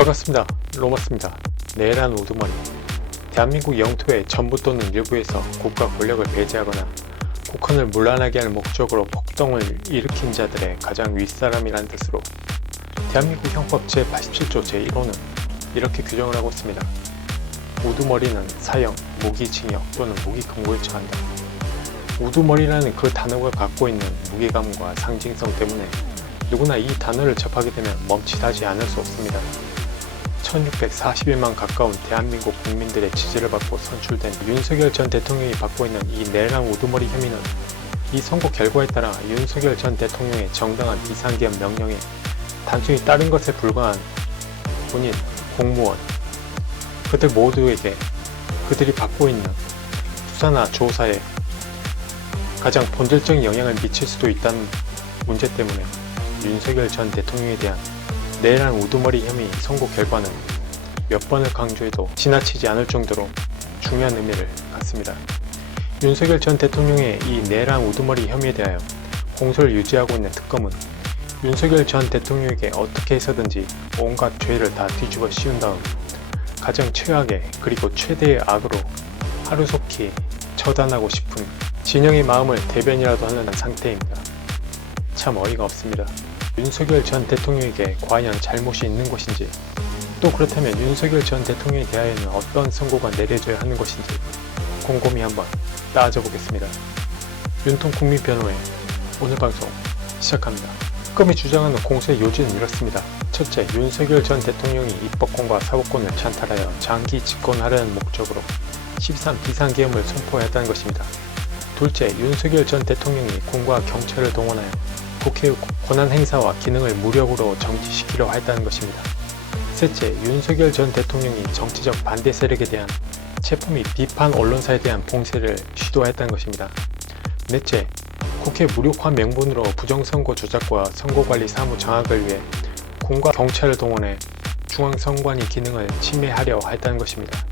반갑습니다. 로마스입니다. 내란 우두머리. 대한민국 영토의 전부 또는 일부에서 국가 권력을 배제하거나 국헌을 문란하게 할 목적으로 폭동을 일으킨 자들의 가장 윗사람이란 뜻으로 대한민국 형법 제87조 제1호는 이렇게 규정을 하고 있습니다. 우두머리는 사형, 무기징역 또는 무기금고에 처한다. 우두머리라는 그 단어가 갖고 있는 무게감과 상징성 때문에 누구나 이 단어를 접하게 되면 멈칫하지 않을 수 없습니다. 1641만 가까운 대한민국 국민들의 지지를 받고 선출된 윤석열 전 대통령이 받고 있는 이 내란 우두머리 혐의는 이 선거 결과에 따라 윤석열 전 대통령의 정당한 비상기업 명령에 단순히 따른 것에 불과한 군인, 공무원, 그들 모두에게 그들이 받고 있는 수사나 조사에 가장 본질적인 영향을 미칠 수도 있다는 문제 때문에 윤석열 전 대통령에 대한 내란 우두머리 혐의 선고 결과는 몇 번을 강조해도 지나치지 않을 정도로 중요한 의미를 갖습니다. 윤석열 전 대통령의 이 내란 우두머리 혐의에 대하여 공소를 유지하고 있는 특검은 윤석열 전 대통령에게 어떻게 해서든지 온갖 죄를 다 뒤집어 씌운 다음 가장 최악의 그리고 최대의 악으로 하루속히 처단하고 싶은 진영의 마음을 대변이라도 하는 상태입니다. 참 어이가 없습니다. 윤석열 전 대통령에게 과연 잘못이 있는 것인지, 또 그렇다면 윤석열 전 대통령에 대하여는 어떤 선고가 내려져야 하는 것인지 곰곰이 한번 따져보겠습니다. 윤통국민변호회 오늘 방송 시작합니다. 특검이 주장하는 공소의 요지는 이렇습니다. 첫째, 윤석열 전 대통령이 입법권과 사법권을 찬탈하여 장기 집권하려는 목적으로 13 비상계엄을 선포했다는 것입니다. 둘째, 윤석열 전 대통령이 군과 경찰을 동원하여 국회의 권한 행사와 기능을 무력으로 정지시키려 했다는 것입니다. 셋째, 윤석열 전 대통령이 정치적 반대 세력에 대한 체포 및 비판 언론사에 대한 봉쇄를 시도했다는 것입니다. 넷째, 국회 무력화 명분으로 부정선거 조작과 선거관리 사무 장악을 위해 군과 경찰을 동원해 중앙선관위 기능을 침해하려 했다는 것입니다.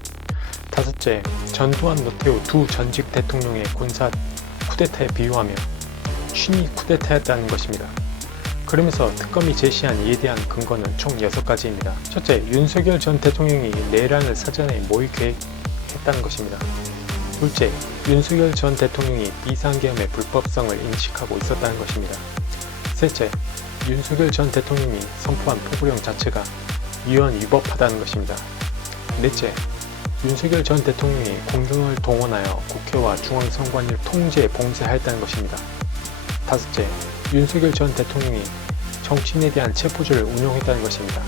다섯째, 전두환 노태우 두 전직 대통령의 군사 쿠데타에 비유하며 친위 쿠데타였다는 것입니다. 그러면서 특검이 제시한 이에 대한 근거는 총 6가지입니다. 첫째, 윤석열 전 대통령이 내란을 사전에 모의 계획했다는 것입니다. 둘째, 윤석열 전 대통령이 비상계엄의 불법성을 인식하고 있었다는 것입니다. 셋째, 윤석열 전 대통령이 선포한 포부령 자체가 위헌 위법하다는 것입니다. 넷째, 윤석열 전 대통령이 공경을 동원하여 국회와 중앙선관위를 통제, 봉쇄하였다는 것입니다. 다섯째, 윤석열 전 대통령이 정치인에 대한 체포조를 운용했다는 것입니다.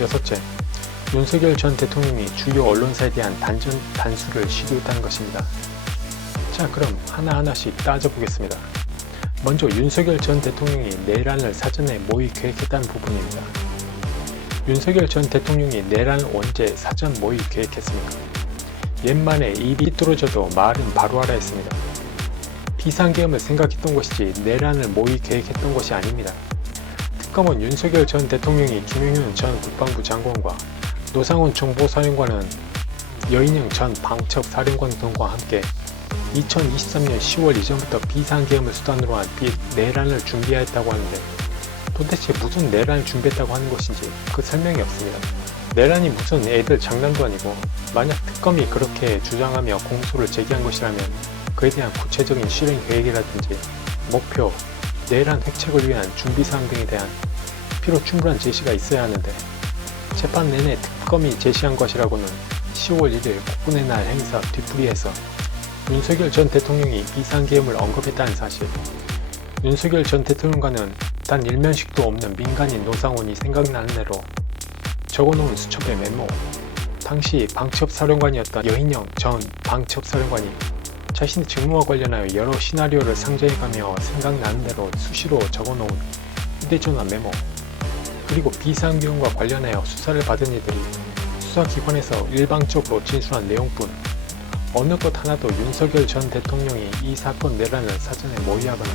여섯째, 윤석열 전 대통령이 주요 언론사에 대한 단수를 시도했다는 것입니다. 자, 그럼 하나하나씩 따져보겠습니다. 먼저 윤석열 전 대통령이 내란을 사전에 모의 계획했다는 부분입니다. 윤석열 전 대통령이 내란을 언제 사전 모의 계획했습니까? 옛말에 입이 뚫어져도 말은 바로 하라 했습니다. 비상계엄을 생각했던 것이지 내란을 모의 계획했던 것이 아닙니다. 특검은 윤석열 전 대통령이 김용현 전 국방부 장관과 노상훈 정보사령관은 여인영 전 방첩사령관 등과 함께 2023년 10월 이전부터 비상계엄을 수단으로 한 내란을 준비하였다고 하는데 도대체 무슨 내란을 준비했다고 하는 것인지 그 설명이 없습니다. 내란이 무슨 애들 장난도 아니고 만약 특검이 그렇게 주장하며 공소를 제기한 것이라면 그에 대한 구체적인 실행 계획이라든지 목표, 내란 획책을 위한 준비사항 등에 대한 필요 충분한 제시가 있어야 하는데 재판 내내 특검이 제시한 것이라고는 10월 1일 국군의 날 행사 뒤풀이에서 윤석열 전 대통령이 비상계엄을 언급했다는 사실, 윤석열 전 대통령과는 단 일면식도 없는 민간인 노상훈이 생각나는 대로 적어놓은 수첩의 메모, 당시 방첩사령관이었던 여인영 전 방첩사령관이 자신의 직무와 관련하여 여러 시나리오를 상정해가며 생각나는 대로 수시로 적어놓은 휴대전화 메모, 그리고 비상계엄과 관련하여 수사를 받은 이들이 수사기관에서 일방적으로 진술한 내용뿐 어느 것 하나도 윤석열 전 대통령이 이 사건 내란을 사전에 모의하거나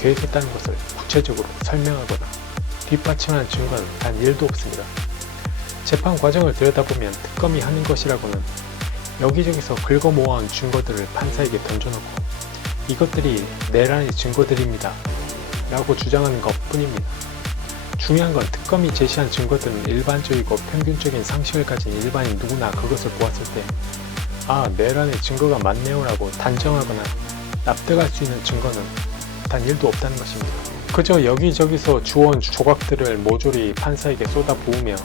계획했다는 것을 구체적으로 설명하거나 뒷받침하는 증거는 단 1도 없습니다. 재판 과정을 들여다보면 특검이 하는 것이라고는 여기저기서 긁어 모아온 증거들을 판사에게 던져놓고 이것들이 내란의 증거들입니다 라고 주장하는 것 뿐입니다. 중요한 건 특검이 제시한 증거들은 일반적이고 평균적인 상식을 가진 일반인 누구나 그것을 보았을 때 내란의 증거가 많네요라고 단정하거나 납득할 수 있는 증거는 단 1도 없다는 것입니다. 그저 여기저기서 주워온 조각들을 모조리 판사에게 쏟아부으며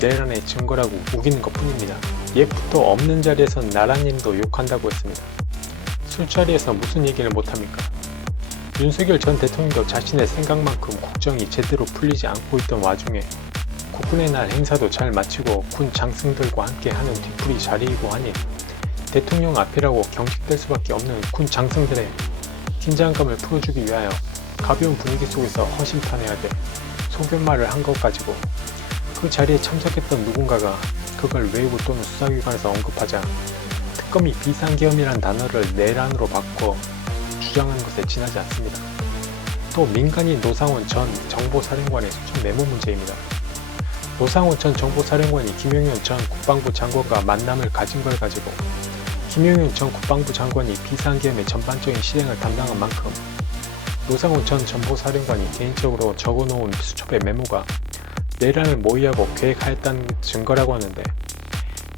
내란의 증거라고 우기는 것뿐입니다. 옛부터 없는 자리에선 나란님도 욕한다고 했습니다. 술자리에서 무슨 얘기를 못합니까? 윤석열 전 대통령도 자신의 생각만큼 국정이 제대로 풀리지 않고 있던 와중에 국군의 날 행사도 잘 마치고 군 장승들과 함께 하는 뒤풀이 자리이고 하니 대통령 앞이라고 경직될 수밖에 없는 군 장승들의 긴장감을 풀어주기 위하여 가벼운 분위기 속에서 허심탄회하게 소견말을 한 것 가지고 그 자리에 참석했던 누군가가 그걸 외부 또는 수사기관에서 언급하자 특검이 비상계엄이란 단어를 내란으로 바꿔 주장한 것에 지나지 않습니다. 또 민간인 노상원 전 정보사령관의 수천 메모 문제입니다. 노상원 전 정보사령관이 김용현 전 국방부 장관과 만남을 가진 걸 가지고 김용현 전 국방부 장관이 비상계엄의 전반적인 실행을 담당한 만큼 노상원 전 정보사령관이 개인적으로 적어놓은 수첩의 메모가 내란을 모의하고 계획하였다는 증거라고 하는데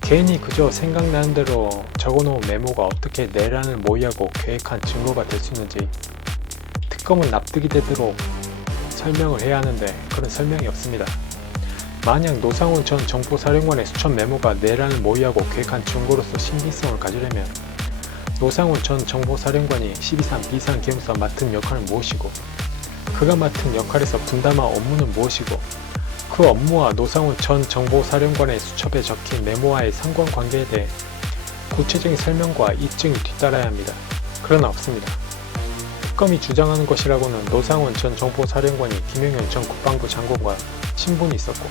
괜히 그저 생각나는 대로 적어놓은 메모가 어떻게 내란을 모의하고 계획한 증거가 될 수 있는지 특검은 납득이 되도록 설명을 해야 하는데 그런 설명이 없습니다. 만약 노상원 전 정보사령관의 수첩 메모가 내란을 모의하고 계획한 증거로서 신빙성을 가지려면 노상원 전 정보사령관이 12.3 비상계엄사 맡은 역할은 무엇이고 그가 맡은 역할에서 분담한 업무는 무엇이고 그 업무와 노상원 전 정보사령관의 수첩에 적힌 메모와의 상관관계에 대해 구체적인 설명과 입증이 뒤따라야 합니다. 그러나 없습니다. 특검이 주장하는 것이라고는 노상원 전 정보사령관이 김용현 전 국방부 장관과 친분이 있었고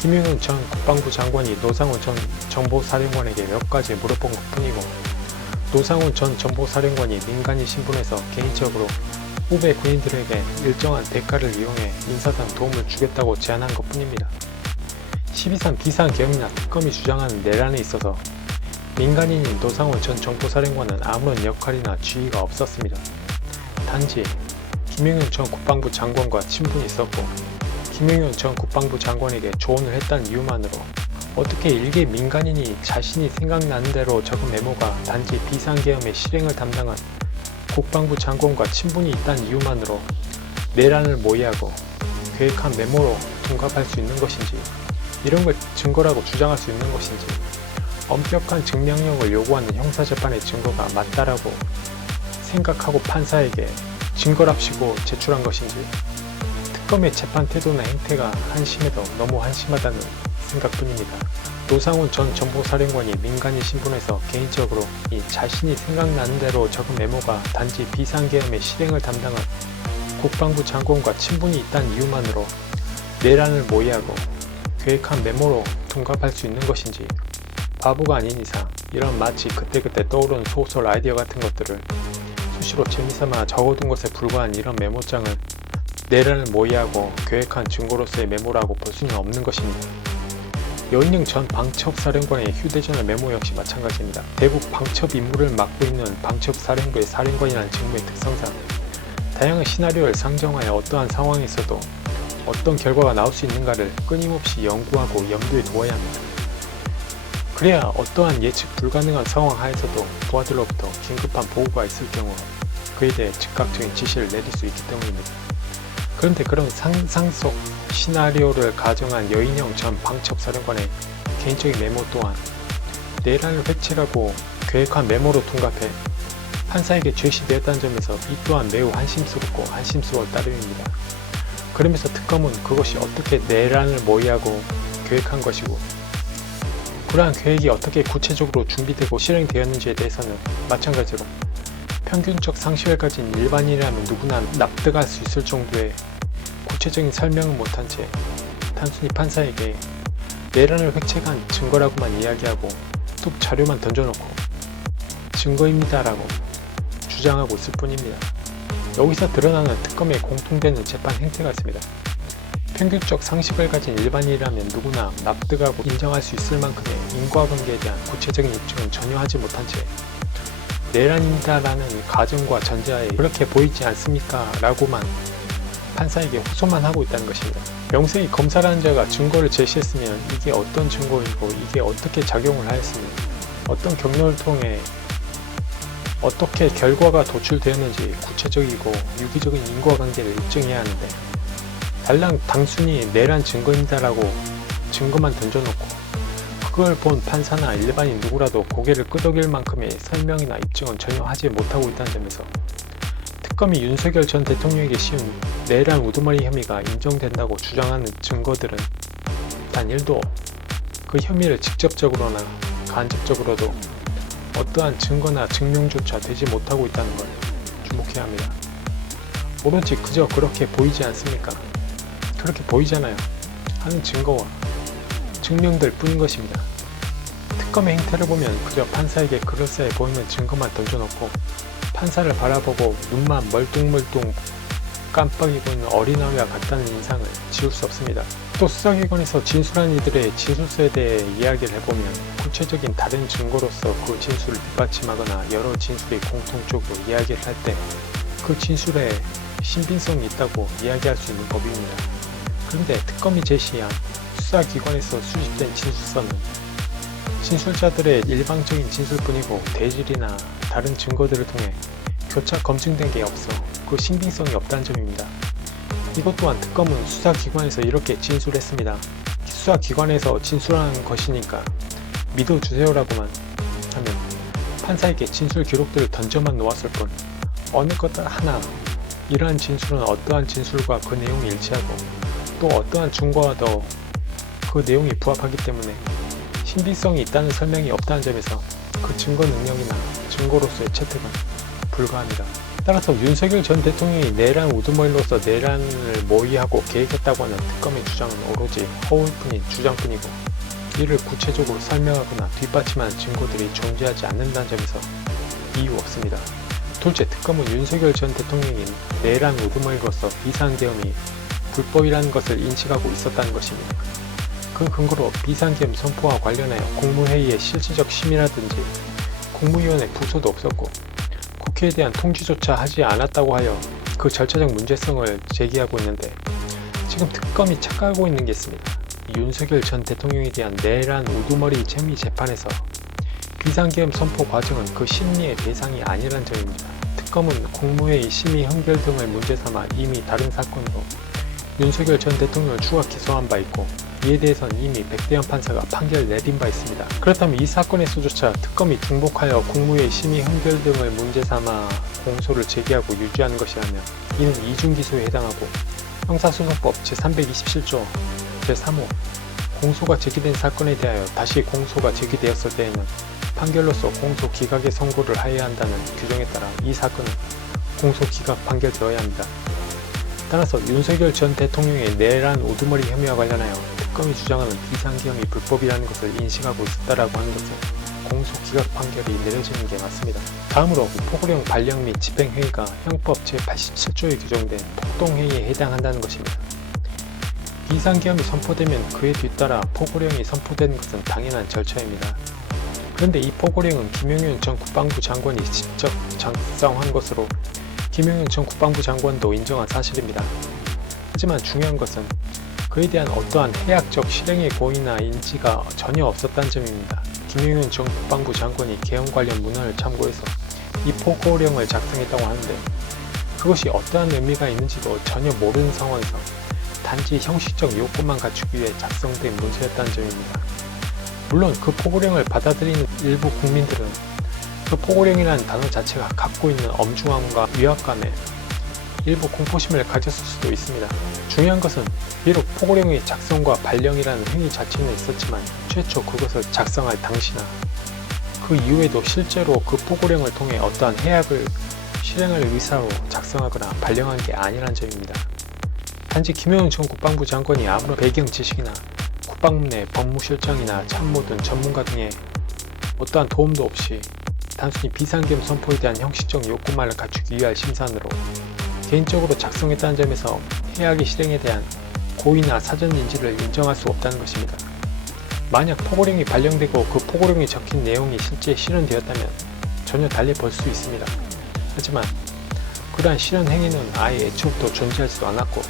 김용현 전 국방부 장관이 노상원 전 정보사령관에게 몇 가지 물어본 것뿐이고 노상원 전 정보사령관이 민간인 신분에서 개인적으로 후배 군인들에게 일정한 대가를 이용해 인사상 도움을 주겠다고 제안한 것뿐입니다. 12.3 비상계엄이나 특검이 주장하는 내란에 있어서 민간인인 노상원 전 정보사령관은 아무런 역할이나 지위가 없었습니다. 단지 김용현 전 국방부 장관과 친분이 있었고 김용현 전 국방부 장관에게 조언을 했다는 이유만으로 어떻게 일개 민간인이 자신이 생각나는 대로 적은 메모가 단지 비상계엄의 실행을 담당한 국방부 장관과 친분이 있다는 이유만으로 내란을 모의하고 계획한 메모로 둔갑할 수 있는 것인지 이런 걸 증거라고 주장할 수 있는 것인지 엄격한 증명력을 요구하는 형사재판의 증거가 맞다라고 생각하고 판사에게 증거랍시고 제출한 것인지 특검의 재판 태도나 행태가 한심해도 너무 한심하다는 생각뿐입니다. 노상원 전 정보사령관이 민간인 신분에서 개인적으로 자신이 생각나는 대로 적은 메모가 단지 비상계엄의 실행을 담당한 국방부 장관과 친분이 있다는 이유만으로 내란을 모의하고 계획한 메모로 둔갑할 수 있는 것인지 바보가 아닌 이상 이런 마치 그때그때 떠오르는 소설 아이디어 같은 것들을 수시로 재미삼아 적어둔 것에 불과한 이런 메모장을 내란을 모의하고 계획한 증거로서의 메모라고 볼 수는 없는 것입니다. 여인영 전 방첩사령관의 휴대전화 메모 역시 마찬가지입니다. 대북 방첩 임무를 맡고 있는 방첩사령부의 사령관이라는 직무의 특성상 다양한 시나리오를 상정하여 어떠한 상황에서도 어떤 결과가 나올 수 있는가를 끊임없이 연구하고 염두에 두어야 합니다. 그래야 어떠한 예측 불가능한 상황 하에서도 부하들로부터 긴급한 보고가 있을 경우 그에 대해 즉각적인 지시를 내릴 수 있기 때문입니다. 그런데 그런 상상 속 시나리오를 가정한 여인영 전 방첩사령관의 개인적인 메모 또한 내란을 획책하고 계획한 메모로 둔갑해 판사에게 제시되었다는 점에서 이 또한 매우 한심스럽고 한심스러울 따름입니다. 그러면서 특검은 그것이 어떻게 내란을 모의하고 계획한 것이고 그러한 계획이 어떻게 구체적으로 준비되고 실행되었는지에 대해서는 마찬가지로 평균적 상식을 가진 일반인이라면 누구나 납득할 수 있을 정도의 구체적인 설명을 못한 채 단순히 판사에게 내란을 획책한 증거라고만 이야기하고 뚝 자료만 던져놓고 증거입니다라고 주장하고 있을 뿐입니다. 여기서 드러나는 특검의 공통되는 재판 행태가 있습니다. 평균적 상식을 가진 일반인이라면 누구나 납득하고 인정할 수 있을 만큼의 인과관계에 대한 구체적인 입증은 전혀 하지 못한 채 내란입니다라는 가정과 전제하에 그렇게 보이지 않습니까? 라고만 판사에게 호소만 하고 있다는 것입니다. 명세히 검사라는 자가 증거를 제시했으면 이게 어떤 증거이고 이게 어떻게 작용을 하였으며 어떤 경로를 통해 어떻게 결과가 도출되었는지 구체적이고 유기적인 인과관계를 입증해야 하는데 달랑 단순히 내란 증거입니다라고 증거만 던져놓고 그걸 본 판사나 일반인 누구라도 고개를 끄덕일 만큼의 설명이나 입증은 전혀 하지 못하고 있다는 점에서 특검이 윤석열 전 대통령에게 씌운 내란 우두머리 혐의가 인정된다고 주장하는 증거들은 단 1도 그 혐의를 직접적으로나 간접적으로도 어떠한 증거나 증명조차 되지 못하고 있다는 걸 주목해야 합니다. 오로지 그저 그렇게 보이지 않습니까? 그렇게 보이잖아요 하는 증거와 증명들 뿐인 것입니다. 특검의 행태를 보면 그저 판사에게 그럴싸해 보이는 증거만 던져놓고 판사를 바라보고 눈만 멀뚱멀뚱 깜빡이고 있는 어린아이와 같다는 인상을 지울 수 없습니다. 또 수사기관에서 진술한 이들의 진술서에 대해 이야기를 해보면 구체적인 다른 증거로서 그 진술을 뒷받침하거나 여러 진술이 공통적으로 이야기를 할 때 그 진술에 신빙성이 있다고 이야기할 수 있는 법입니다. 그런데 특검이 제시한 수사기관에서 수집된 진술서는 진술자들의 일방적인 진술뿐이고 대질이나 다른 증거들을 통해 교차 검증된 게 없어 그 신빙성이 없다는 점입니다. 이것 또한 특검은 수사기관에서 이렇게 진술했습니다. 수사기관에서 진술한 것이니까 믿어주세요라고만 하면 판사에게 진술 기록들을 던져만 놓았을 뿐 어느 것 하나 이러한 진술은 어떠한 진술과 그 내용이 일치하고 또 어떠한 증거와도 그 내용이 부합하기 때문에 신빙성이 있다는 설명이 없다는 점에서 그 증거 능력이나 증거로서의 채택은 불가합니다. 따라서 윤석열 전 대통령이 내란 우두머리로서 내란을 모의하고 계획했다고 하는 특검의 주장은 오로지 허울뿐인 주장뿐이고 이를 구체적으로 설명하거나 뒷받침하는 증거들이 존재하지 않는다는 점에서 이유 없습니다. 둘째, 특검은 윤석열 전 대통령이 내란 우두머리로서 비상계엄이 불법이라는 것을 인식하고 있었다는 것입니다. 그 근거로 비상계엄 선포와 관련하여 국무회의의 실질적 심의라든지 국무위원회 부서도 없었고 국회에 대한 통지조차 하지 않았다고 하여 그 절차적 문제성을 제기하고 있는데 지금 특검이 착각하고 있는 게 있습니다. 윤석열 전 대통령에 대한 내란 우두머리 혐의 재판에서 비상계엄 선포 과정은 그 심리의 대상이 아니란 점입니다. 특검은 국무회의 심의 흥결 등을 문제 삼아 이미 다른 사건으로 윤석열 전 대통령을 추가 기소한 바 있고 이에 대해서는 이미 백대현 판사가 판결을 내린 바 있습니다. 그렇다면 이 사건에서조차 특검이 중복하여 국무회의 심의 흥결 등을 문제 삼아 공소를 제기하고 유지하는 것이라면 이는 이중기소에 해당하고 형사소송법 제327조 제3호 공소가 제기된 사건에 대하여 다시 공소가 제기되었을 때에는 판결로서 공소 기각의 선고를 하여야 한다는 규정에 따라 이 사건은 공소 기각 판결되어야 합니다. 따라서 윤석열 전 대통령의 내란 우두머리 혐의와 관련하여 특검이 주장하는 비상계엄이 불법이라는 것을 인식하고 있었다라고 하는 것은 공소 기각 판결이 내려지는 게 맞습니다. 다음으로 포고령 발령 및 집행회의가 형법 제87조에 규정된 폭동회의에 해당한다는 것입니다. 비상계엄이 선포되면 그에 뒤따라 포고령이 선포되는 것은 당연한 절차입니다. 그런데 이 포고령은 김용현 전 국방부 장관이 직접 작성한 것으로 김용현 전 국방부 장관도 인정한 사실입니다. 하지만 중요한 것은 그에 대한 어떠한 해학적 실행의 고의나 인지가 전혀 없었다는 점입니다. 김용현 전 국방부 장관이 계엄 관련 문헌을 참고해서 이 포고령을 작성했다고 하는데 그것이 어떠한 의미가 있는지도 전혀 모르는 상황에서 단지 형식적 요건만 갖추기 위해 작성된 문서였다는 점입니다. 물론 그 포고령을 받아들이는 일부 국민들은 그 포고령이라는 단어 자체가 갖고 있는 엄중함과 위압감에 일부 공포심을 가졌을 수도 있습니다. 중요한 것은 비록 포고령의 작성과 발령이라는 행위 자체는 있었지만 최초 그것을 작성할 당시나 그 이후에도 실제로 그 포고령을 통해 어떠한 해악을 실행할 의사로 작성하거나 발령한 게 아니란 점입니다. 단지 김용현 전 국방부 장관이 아무런 배경 지식이나 국방부 내 법무실장이나 참모 등 전문가 등의 어떠한 도움도 없이 단순히 비상계엄 선포에 대한 형식적 요건만을 갖추기 위한 심산으로 개인적으로 작성했다는 점에서 해악의 실행에 대한 고의나 사전 인지를 인정할 수 없다는 것입니다. 만약 포고령이 발령되고 그 포고령에 적힌 내용이 실제 실현되었다면 전혀 달리 볼 수 있습니다. 하지만 그러한 실현 행위는 아예 애초부터 존재하지도 않았고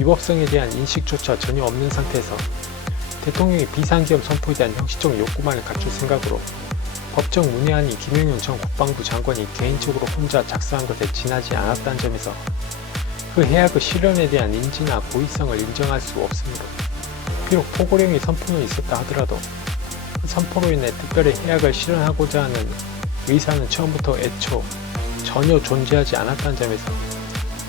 위법성에 대한 인식조차 전혀 없는 상태에서 대통령이 비상계엄 선포에 대한 형식적 욕구만을 갖출 생각으로 법정 문외한이 김용현 전 국방부 장관이 개인적으로 혼자 작성한 것에 지나지 않았다는 점에서 그 해악의 실현에 대한 인지나 고의성을 인정할 수 없으므로 비록 포고령이 선포는 있었다 하더라도 그 선포로 인해 특별히 해악을 실현하고자 하는 의사는 처음부터 애초 전혀 존재하지 않았다는 점에서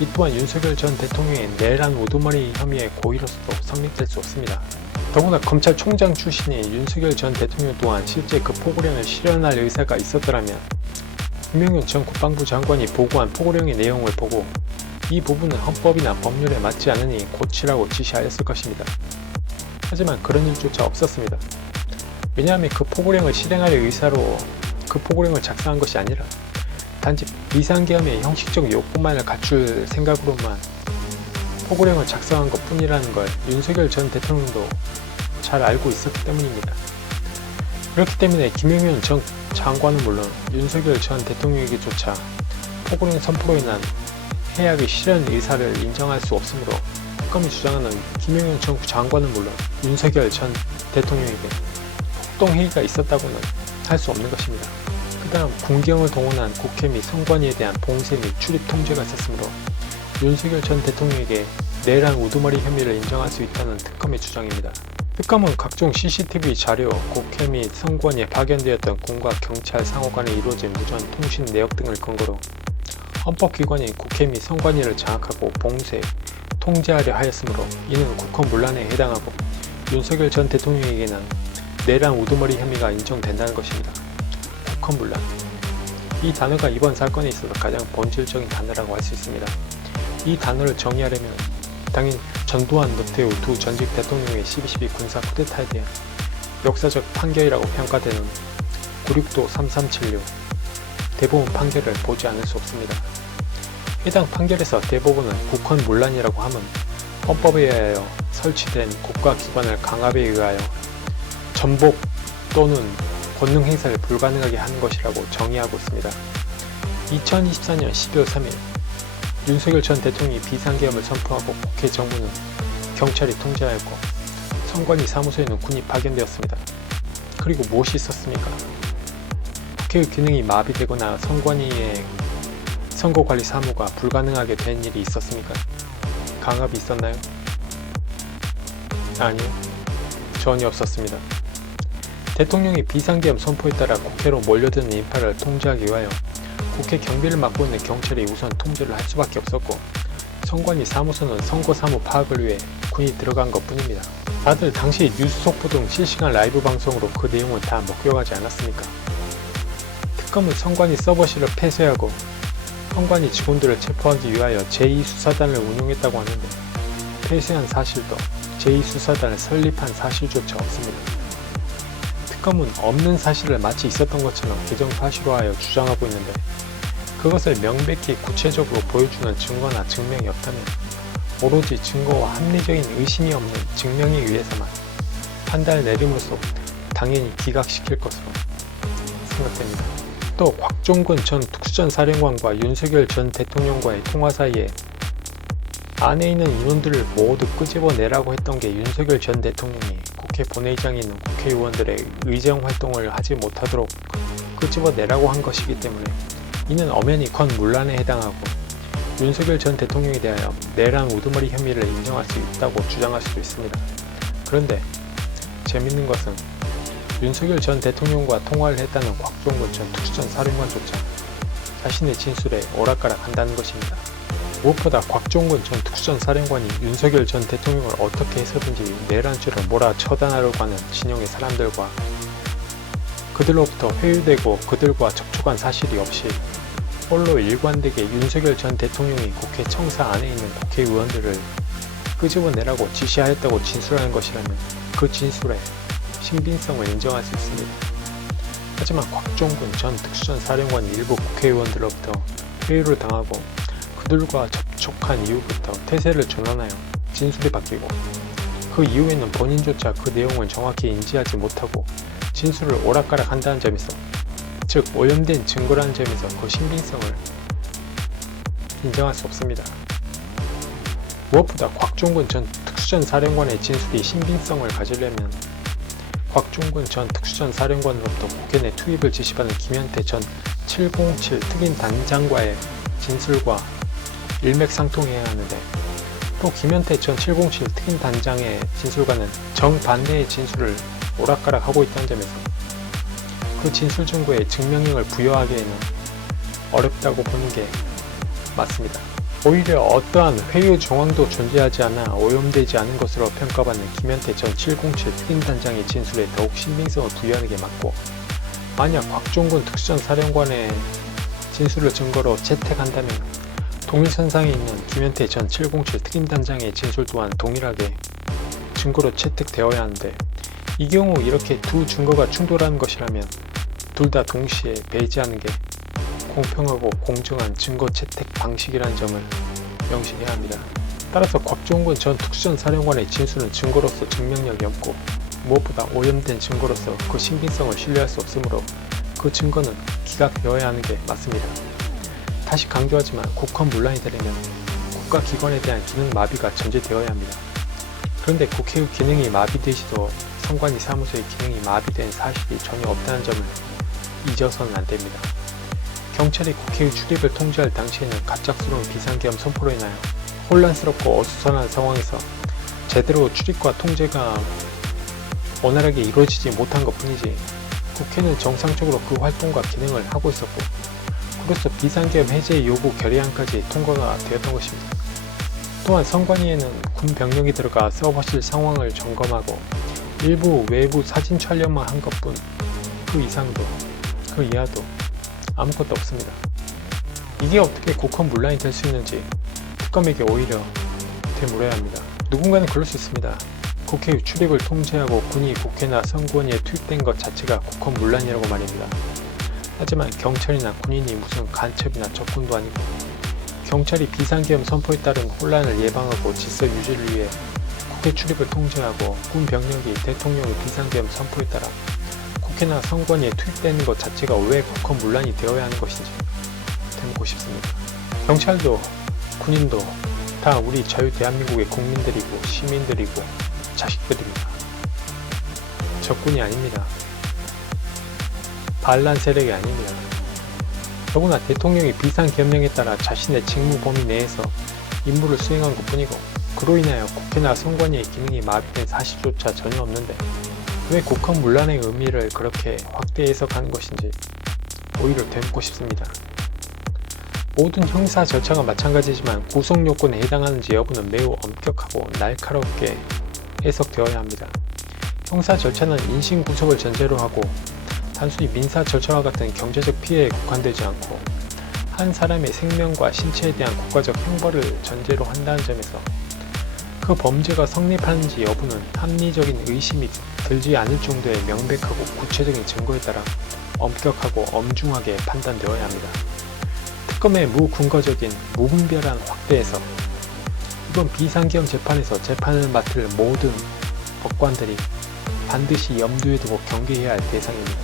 이 또한 윤석열 전 대통령의 내란 우두머리 혐의의 고의로서도 성립될 수 없습니다. 더구나 검찰총장 출신인 윤석열 전 대통령 또한 실제 그 포고령을 실현할 의사가 있었더라면 김용현 전 국방부 장관이 보고한 포고령의 내용을 보고 이 부분은 헌법이나 법률에 맞지 않으니 고치라고 지시하였을 것입니다. 하지만 그런 일조차 없었습니다. 왜냐하면 그 포고령을 실행할 의사로 그 포고령을 작성한 것이 아니라 단지 비상계엄의 형식적 욕구만을 갖출 생각으로만 포고령을 작성한 것 뿐이라는 걸 윤석열 전 대통령도 잘 알고 있었기 때문입니다. 그렇기 때문에 김용현 전 장관은 물론 윤석열 전 대통령에게조차 포고령 선포로 인한 해악의 실현 의사를 인정할 수 없으므로 특검이 주장하는 김용현 전 장관은 물론 윤석열 전 대통령에게 폭동회의가 있었다고는 할 수 없는 것입니다. 그 다음 군경을 동원한 국회 및 선관위에 대한 봉쇄 및 출입 통제가 있었으므로 윤석열 전 대통령에게 내란 우두머리 혐의를 인정할 수 있다는 특검의 주장입니다. 특검은 각종 CCTV 자료, 국회 및 선관위에 파견되었던 군과 경찰 상호 간에 이루어진 무전 통신 내역 등을 근거로 헌법기관인 국회 및 선관위를 장악하고 봉쇄, 통제하려 하였으므로 이는 국헌문란에 해당하고 윤석열 전 대통령에게는 내란 우두머리 혐의가 인정된다는 것입니다. 국헌문란. 이 단어가 이번 사건에 있어서 가장 본질적인 단어라고 할 수 있습니다. 이 단어를 정의하려면 당연 전두환, 노태우 두 전직 대통령의 12.12 군사 쿠데타에 대한 역사적 판결이라고 평가되는 9.6도 3376 대법원 판결을 보지 않을 수 없습니다. 해당 판결에서 대법원은 국헌문란이라고 함은 헌법에 의하여 설치된 국가기관을 강압에 의하여 전복 또는 권능 행사를 불가능하게 하는 것이라고 정의하고 있습니다. 2024년 12월 3일 윤석열 전 대통령이 비상계엄을 선포하고 국회 정부는 경찰이 통제하였고 선관위 사무소에는 군이 파견되었습니다. 그리고 무엇이 있었습니까? 국회의 기능이 마비되거나 선관위의 선거관리 사무가 불가능하게 된 일이 있었습니까? 강압이 있었나요? 아니요. 전혀 없었습니다. 대통령이 비상계엄 선포에 따라 국회로 몰려드는 인파를 통제하기 위하여 국회 경비를 맡고 있는 경찰이 우선 통제를 할 수밖에 없었고 선관위 사무소는 선거 사무 파악을 위해 군이 들어간 것 뿐입니다. 다들 당시 뉴스 속보 등 실시간 라이브 방송으로 그 내용을 다 목격하지 않았습니까? 특검은 선관위 서버실을 폐쇄하고 선관위 직원들을 체포하기 위하여 제2수사단을 운용했다고 하는데 폐쇄한 사실도 제2수사단을 설립한 사실조차 없습니다. 특검은 없는 사실을 마치 있었던 것처럼 개정사실화하여 주장하고 있는데 그것을 명백히 구체적으로 보여주는 증거나 증명이 없다면 오로지 증거와 합리적인 의심이 없는 증명에 의해서만 판단을 내림으로써 당연히 기각시킬 것으로 생각됩니다. 또 곽종근 전 특수전 사령관과 윤석열 전 대통령과의 통화 사이에 안에 있는 인원들을 모두 끄집어내라고 했던 게 윤석열 전 대통령이 국회 본회의장에 있는 국회의원들의 의정 활동을 하지 못하도록 끄집어내라고 한 것이기 때문에 이는 엄연히 건문란에 해당하고 윤석열 전 대통령에 대하여 내란 우두머리 혐의를 인정할 수 있다고 주장할 수도 있습니다. 그런데 재밌는 것은 윤석열 전 대통령과 통화를 했다는 곽종근 전 특수전 사령관조차 자신의 진술에 오락가락한다는 것입니다. 무엇보다 곽종근 전 특수전 사령관이 윤석열 전 대통령을 어떻게 해서든지 내란죄를 몰아쳐단하려고 하는 진영의 사람들과 그들로부터 회유되고 그들과 접촉한 사실이 없이 홀로 일관되게 윤석열 전 대통령이 국회 청사 안에 있는 국회의원들을 끄집어내라고 지시하였다고 진술하는 것이라면 그 진술에 신빙성을 인정할 수 있습니다. 하지만 곽종근 전 특수전 사령관이 일부 국회의원들로부터 회유를 당하고 그들과 접촉한 이후부터 태세를 전환하여 진술이 바뀌고 그 이후에는 본인조차 그 내용을 정확히 인지하지 못하고 진술을 오락가락 한다는 점에서 즉 오염된 증거라는 점에서 그 신빙성을 인정할 수 없습니다. 무엇보다 곽종근 전 특수전 사령관의 진술이 신빙성을 가지려면 곽종근 전 특수전 사령관으로부터 국회 내 투입을 지시받은 김현태 전 707 특임 단장과의 진술과 일맥상통해야 하는데, 또 김현태 전 707 특임 단장의 진술과는 정반대의 진술을 오락가락하고 있다는 점에서 그 진술 증거에 증명력을 부여하기에는 어렵다고 보는 게 맞습니다. 오히려 어떠한 회유 정황도 존재하지 않아 오염되지 않은 것으로 평가받는 김현태 전 707 특임단장의 진술에 더욱 신빙성을 부여하는 게 맞고, 만약 곽종근 특수전 사령관의 진술을 증거로 채택한다면 동일선상에 있는 김현태 전 707 특임단장의 진술 또한 동일하게 증거로 채택되어야 하는데, 이 경우 이렇게 두 증거가 충돌하는 것이라면 둘 다 동시에 배제하는 게 공평하고 공정한 증거 채택 방식이라는 점을 명심해야 합니다. 따라서 곽종근 전 특수전 사령관의 진술은 증거로서 증명력이 없고, 무엇보다 오염된 증거로서 그 신빙성을 신뢰할 수 없으므로 그 증거는 기각되어야 하는 게 맞습니다. 다시 강조하지만 국헌문란이 되려면 국가기관에 대한 기능 마비가 전제되어야 합니다. 그런데 국회의 기능이 마비되시도 선관위 사무소의 기능이 마비된 사실이 전혀 없다는 점을 잊어서는 안 됩니다. 경찰이 국회의 출입을 통제할 당시에는 갑작스러운 비상계엄 선포로 인하여 혼란스럽고 어수선한 상황에서 제대로 출입과 통제가 원활하게 이루어지지 못한 것 뿐이지, 국회는 정상적으로 그 활동과 기능을 하고 있었고, 그로써 비상계엄 해제 요구 결의안까지 통과가 되었던 것입니다. 또한 선관위에는 군 병력이 들어가 서버실 상황을 점검하고 일부 외부 사진 촬영만 한 것뿐, 그 이상도 그 이하도 아무것도 없습니다. 이게 어떻게 국헌문란이 될 수 있는지 특검에게 오히려 되물어야 합니다. 누군가는 그럴 수 있습니다. 국회의 출입을 통제하고 군이 국회나 선관위에 투입된 것 자체가 국헌문란이라고 말입니다. 하지만 경찰이나 군인이 무슨 간첩이나 적군도 아니고, 경찰이 비상계엄 선포에 따른 혼란을 예방하고 질서 유지를 위해 국회 출입을 통제하고 군 병력이 대통령의 비상계엄 선포에 따라 국회나 선관위에 투입되는 것 자체가 왜 국헌문란이 되어야 하는 것인지 묻고 싶습니다. 경찰도 군인도 다 우리 자유 대한민국의 국민들이고 시민들이고 자식들입니다. 적군이 아닙니다. 반란 세력이 아닙니다. 더구나 대통령이 비상계엄령에 따라 자신의 직무 범위 내에서 임무를 수행한 것뿐이고, 그로 인하여 국회나 선관위의 기능이 마비된 사실조차 전혀 없는데 왜 국헌문란의 의미를 그렇게 확대 해석하는 것인지 오히려 되묻고 싶습니다. 모든 형사 절차가 마찬가지지만 구속요건에 해당하는지 여부는 매우 엄격하고 날카롭게 해석되어야 합니다. 형사 절차는 인신구속을 전제로 하고 단순히 민사 절차와 같은 경제적 피해에 국한되지 않고 한 사람의 생명과 신체에 대한 국가적 형벌을 전제로 한다는 점에서 그 범죄가 성립하는지 여부는 합리적인 의심이 들지 않을 정도의 명백하고 구체적인 증거에 따라 엄격하고 엄중하게 판단되어야 합니다. 특검의 무근거적인 무분별한 확대에서 이번 비상계엄 재판에서 재판을 맡을 모든 법관들이 반드시 염두에 두고 경계해야 할 대상입니다.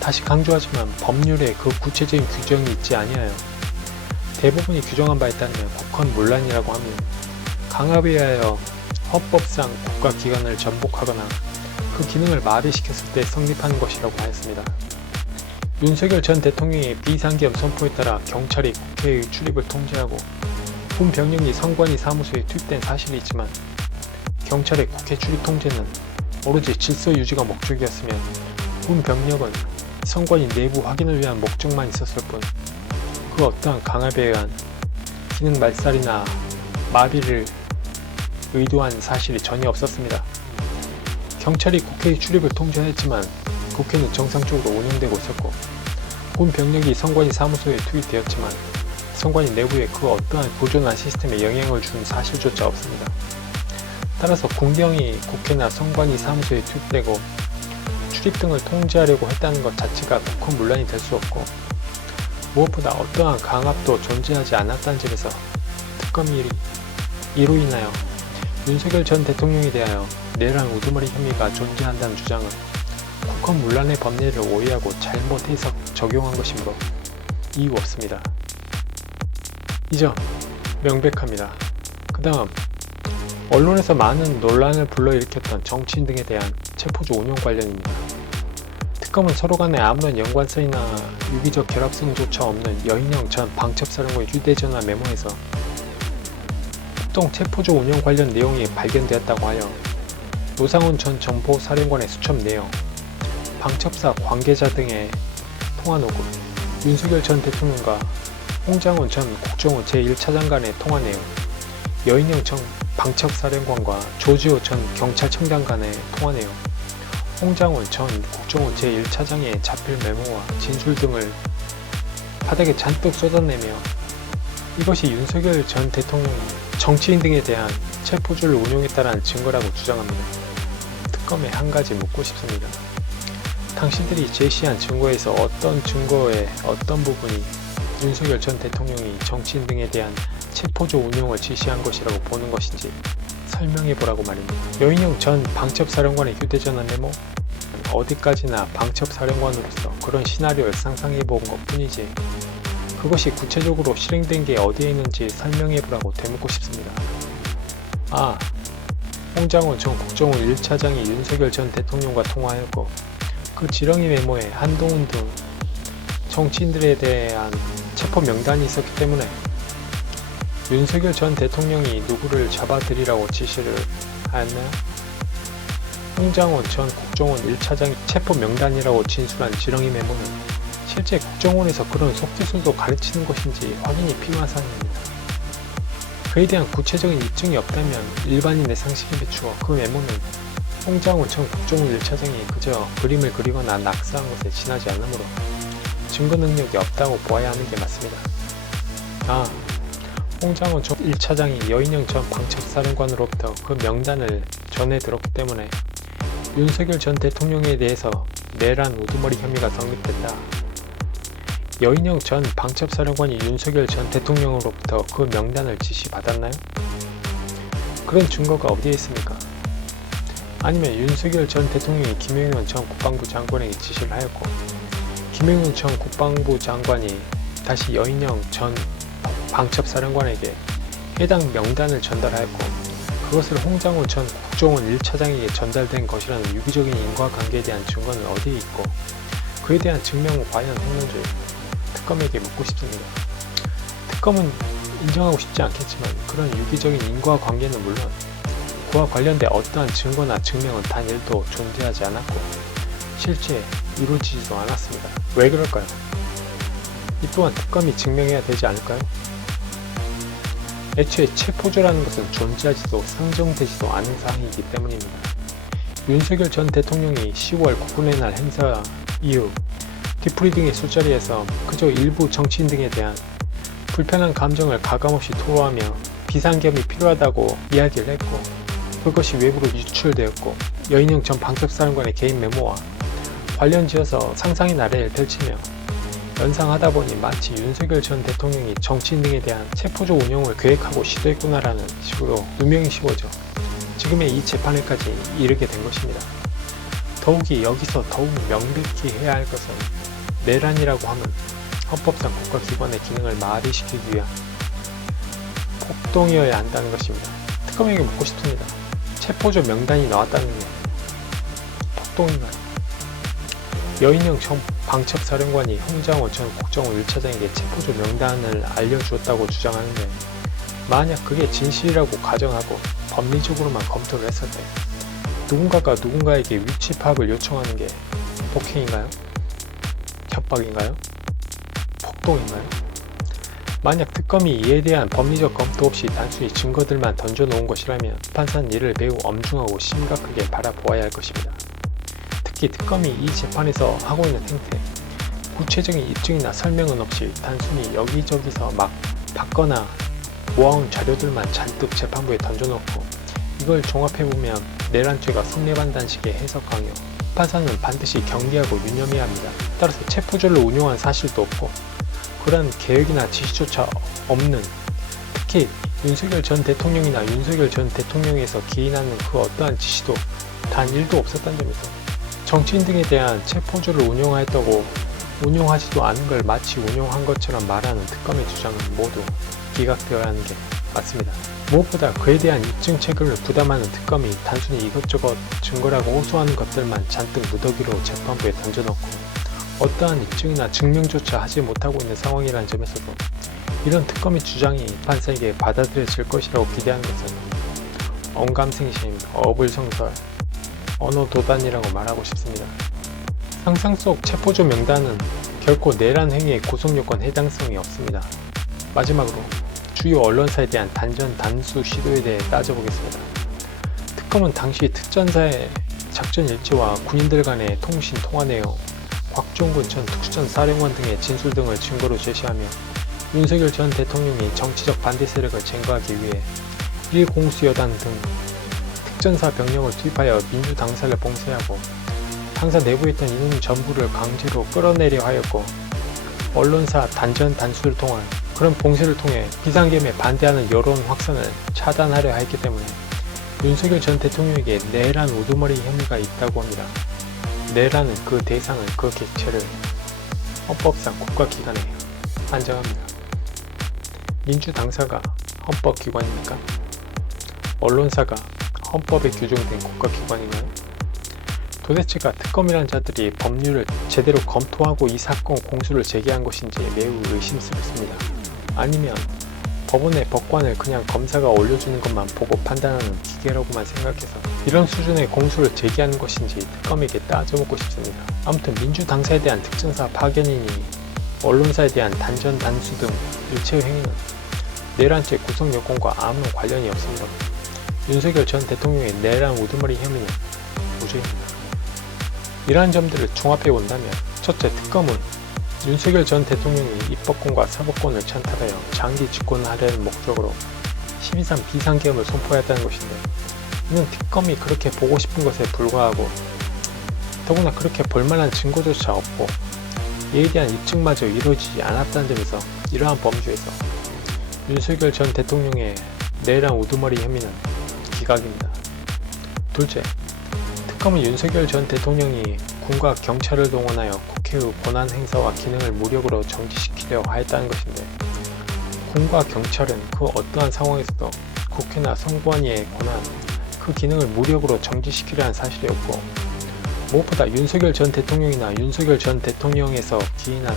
다시 강조하지만 법률에 그 구체적인 규정이 있지 아니하여 대부분이 규정한 바에 따르면 국헌문란이라고 하면 강압에 의하여 헌법상 국가기관을 전복하거나 그 기능을 마비시켰을 때 성립하는 것이라고 하였습니다. 윤석열 전 대통령의 비상계엄 선포에 따라 경찰이 국회의 출입을 통제하고 군 병력이 선관위 사무소에 투입된 사실이 있지만, 경찰의 국회 출입 통제는 오로지 질서 유지가 목적이었으면 군 병력은 선관위 내부 확인을 위한 목적만 있었을 뿐, 그 어떠한 강압에 의한 기능 말살이나 마비를 의도한 사실이 전혀 없었습니다. 경찰이 국회의 출입을 통제했지만 국회는 정상적으로 운영되고 있었고, 군 병력이 선관위 사무소에 투입되었지만 선관위 내부에 그 어떠한 보존한 시스템에 영향을 준 사실조차 없습니다. 따라서 군경이 국회나 선관위 사무소에 투입되고 출입 등을 통제하려고 했다는 것 자체가 국헌문란이 될 수 없고, 무엇보다 어떠한 강압도 존재하지 않았다는 점에서 특검이 이로 인하여 윤석열 전 대통령에 대하여 내란 우두머리 혐의가 존재한다는 주장은 국헌문란의 법리를 오해하고 잘못 해석 적용한 것이므로 이유 없습니다. 이 점 명백합니다. 그 다음 언론에서 많은 논란을 불러일으켰던 정치인 등에 대한 체포조 운용 관련입니다. 특검은 서로 간에 아무런 연관성이나 유기적 결합성조차 없는 여인영 전 방첩사령관의 휴대전화 메모에서 폭동 체포조 운용 관련 내용이 발견되었다고 하여 노상훈 전 정보사령관의 수첩 내용, 방첩사 관계자 등의 통화 녹음, 윤석열 전 대통령과 홍장훈 전 국정원 제1차장 간의 통화 내용, 여인영 전 방첩사령관과 조지호 전 경찰청장 간의 통화 내용, 홍장훈 전 국정원 제1차장의 자필 메모와 진술 등을 바닥에 잔뜩 쏟아내며 이것이 윤석열 전 대통령이 정치인 등에 대한 체포조를 운용했다는 증거라고 주장합니다. 특검에 한 가지 묻고 싶습니다. 당신들이 제시한 증거에서 어떤 증거의 어떤 부분이 윤석열 전 대통령이 정치인 등에 대한 체포조 운용을 지시한 것이라고 보는 것인지 설명해보라고 말입니다. 여인영 전 방첩사령관의 휴대전화 메모? 어디까지나 방첩사령관으로서 그런 시나리오를 상상해본 것 뿐이지 그것이 구체적으로 실행된 게 어디에 있는지 설명해보라고 되묻고 싶습니다. 아, 홍장훈 전 국정원 1차장이 윤석열 전 대통령과 통화하였고 그 지렁이 메모에 한동훈 등 정치인들에 대한 체포 명단이 있었기 때문에 윤석열 전 대통령이 누구를 잡아들이라고 지시를 하였나요? 홍장훈 전 국정원 1차장이 체포 명단이라고 진술한 지렁이 메모는 실제 국정원에서 그런 속기술도 가르치는 것인지 확인이 필요한 사항입니다. 그에 대한 구체적인 입증이 없다면 일반인의 상식에 비추어 그 메모는 홍장훈 전 국정원 1차장이 그저 그림을 그리거나 낙서한 것에 지나지 않으므로 증거 능력이 없다고 보아야 하는 게 맞습니다. 아, 홍장훈 전 1차장이 여인영 전 방첩사령관으로부터 그 명단을 전해 들었기 때문에 윤석열 전 대통령에 대해서 내란 우두머리 혐의가 성립된다. 여인영 전 방첩사령관이 윤석열 전 대통령으로부터 그 명단을 지시받았나요? 그런 증거가 어디에 있습니까? 아니면 윤석열 전 대통령이 김영현 전 국방부 장관에게 지시를 하였고 김영현 전 국방부 장관이 다시 여인영 전 방첩사령관에게 해당 명단을 전달하였고 그것을 홍장훈 전 국정원 1차장에게 전달된 것이라는 유기적인 인과관계에 대한 증거는 어디에 있고 그에 대한 증명은 과연 했는지 특검에게 묻고 싶습니다. 특검은 인정하고 싶지 않겠지만 그런 유기적인 인과관계는 물론 그와 관련된 어떠한 증거나 증명은 단 1도 존재하지 않았고 실제 이루어지지도 않았습니다. 왜 그럴까요? 이 또한 특검이 증명해야 되지 않을까요? 애초에 체포조라는 것은 존재하지도 상정되지도 않은 사항이기 때문입니다. 윤석열 전 대통령이 10월 국군의 날 행사 이후 뒤풀이 등의 술자리에서 그저 일부 정치인 등에 대한 불편한 감정을 가감없이 토로하며 비상겸이 필요하다고 이야기를 했고 그것이 외부로 유출되었고 여인영 전 방첩사령관의 개인 메모와 관련지어서 상상의 나래를 펼치며 연상하다 보니 마치 윤석열 전 대통령이 정치인 등에 대한 체포조 운영을 계획하고 시도했구나라는 식으로 누명이 씌워져 지금의 이 재판에까지 이르게 된 것입니다. 더욱이 여기서 더욱 명백히 해야 할 것은 내란이라고 하면 헌법상 국가기관의 기능을 마비시키기 위한 폭동이어야 한다는 것입니다. 특검에게 묻고 싶습니다. 체포조 명단이 나왔다는 게 폭동인가요? 여인영 전 방첩사령관이 홍장훈 전 국정원 1차장에게 체포조 명단을 알려주었다고 주장하는데 만약 그게 진실이라고 가정하고 법리적으로만 검토를 했을 때 누군가가 누군가에게 위치 파악을 요청하는 게 폭행인가요? 협박인가요? 폭동인가요? 만약 특검이 이에 대한 법리적 검토 없이 단순히 증거들만 던져놓은 것이라면 판사는 이를 매우 엄중하고 심각하게 바라보아야 할 것입니다. 특히 특검이 이 재판에서 하고 있는 행태, 구체적인 입증이나 설명은 없이 단순히 여기저기서 막 받거나 모아온 자료들만 잔뜩 재판부에 던져놓고 이걸 종합해보면 내란죄가 성립한다는 해석 강요, 판사는 반드시 경계하고 유념해야 합니다. 따라서 체포조를 운용한 사실도 없고 그런 계획이나 지시조차 없는, 특히 윤석열 전 대통령이나 윤석열 전 대통령에서 기인하는 그 어떠한 지시도 단 1도 없었다는 점에서 정치인 등에 대한 체포조를 운용하였다고 운용하지도 않은 걸 마치 운용한 것처럼 말하는 특검의 주장은 모두 기각되어야 하는 게 맞습니다. 무엇보다 그에 대한 입증 책임을 부담하는 특검이 단순히 이것저것 증거라고 호소하는 것들만 잔뜩 무더기로 재판부에 던져놓고 어떠한 입증이나 증명조차 하지 못하고 있는 상황이라는 점에서도 이런 특검의 주장이 판사에게 받아들여질 것이라고 기대하는 것은 언감생심, 어불성설, 언어도단이라고 말하고 싶습니다. 상상 속 체포조 명단은 결코 내란 행위의 구속요건 해당성이 없습니다. 마지막으로 주요 언론사에 대한 단전 단수 시도에 대해 따져보겠습니다. 특검은 당시 특전사의 작전 일지와 군인들 간의 통신 통화 내용, 곽종군 전 특수전 사령관 등의 진술 등을 증거로 제시하며 윤석열 전 대통령이 정치적 반대 세력을 제거하기 위해 일공수여단 등 특전사 병력을 투입하여 민주당사를 봉쇄하고 당사 내부에 있던 인원 전부를 강제로 끌어내려 하였고 언론사 단전 단수를 통한 그런 봉쇄를 통해 비상계엄에 반대하는 여론 확산을 차단하려 했기 때문에 윤석열 전 대통령에게 내란 우두머리 혐의가 있다고 합니다. 내란은 그 대상을 그 객체를 헌법상 국가기관에 안정합니다. 민주당사가 헌법기관입니까? 언론사가 헌법에 규정된 국가기관인가요? 도대체가 특검이라는 자들이 법률을 제대로 검토하고 이 사건 공수를 제기한 것인지 매우 의심스럽습니다. 아니면 법원의 법관을 그냥 검사가 올려주는 것만 보고 판단하는 기계라고만 생각해서 이런 수준의 공수를 제기하는 것인지 특검에게 따져보고 싶습니다. 아무튼 민주당사에 대한 특전사 파견이니 언론사에 대한 단전 단수 등 일체의 행위는 내란죄 구성 여건과 아무런 관련이 없습니다. 윤석열 전 대통령의 내란 우두머리 혐의는 무죄입니다. 이러한 점들을 종합해 본다면 첫째, 특검은 윤석열 전 대통령이 입법권과 사법권을 찬탈하여 장기 집권을 하려는 목적으로 12.3 비상계엄을 선포했다는 것인데 이는 특검이 그렇게 보고 싶은 것에 불과하고 더구나 그렇게 볼만한 증거조차 없고 이에 대한 입증마저 이루어지지 않았다는 점에서 이러한 범주에서 윤석열 전 대통령의 내란 우두머리 혐의는 기각입니다. 둘째, 특검은 윤석열 전 대통령이 군과 경찰을 동원하여 국회의 권한 행사와 기능을 무력으로 정지시키려 하였다는 것인데 군과 경찰은 그 어떠한 상황에서도 국회나 선관위의 권한, 그 기능을 무력으로 정지시키려 한 사실이 없고 무엇보다 윤석열 전 대통령이나 윤석열 전 대통령에서 기인한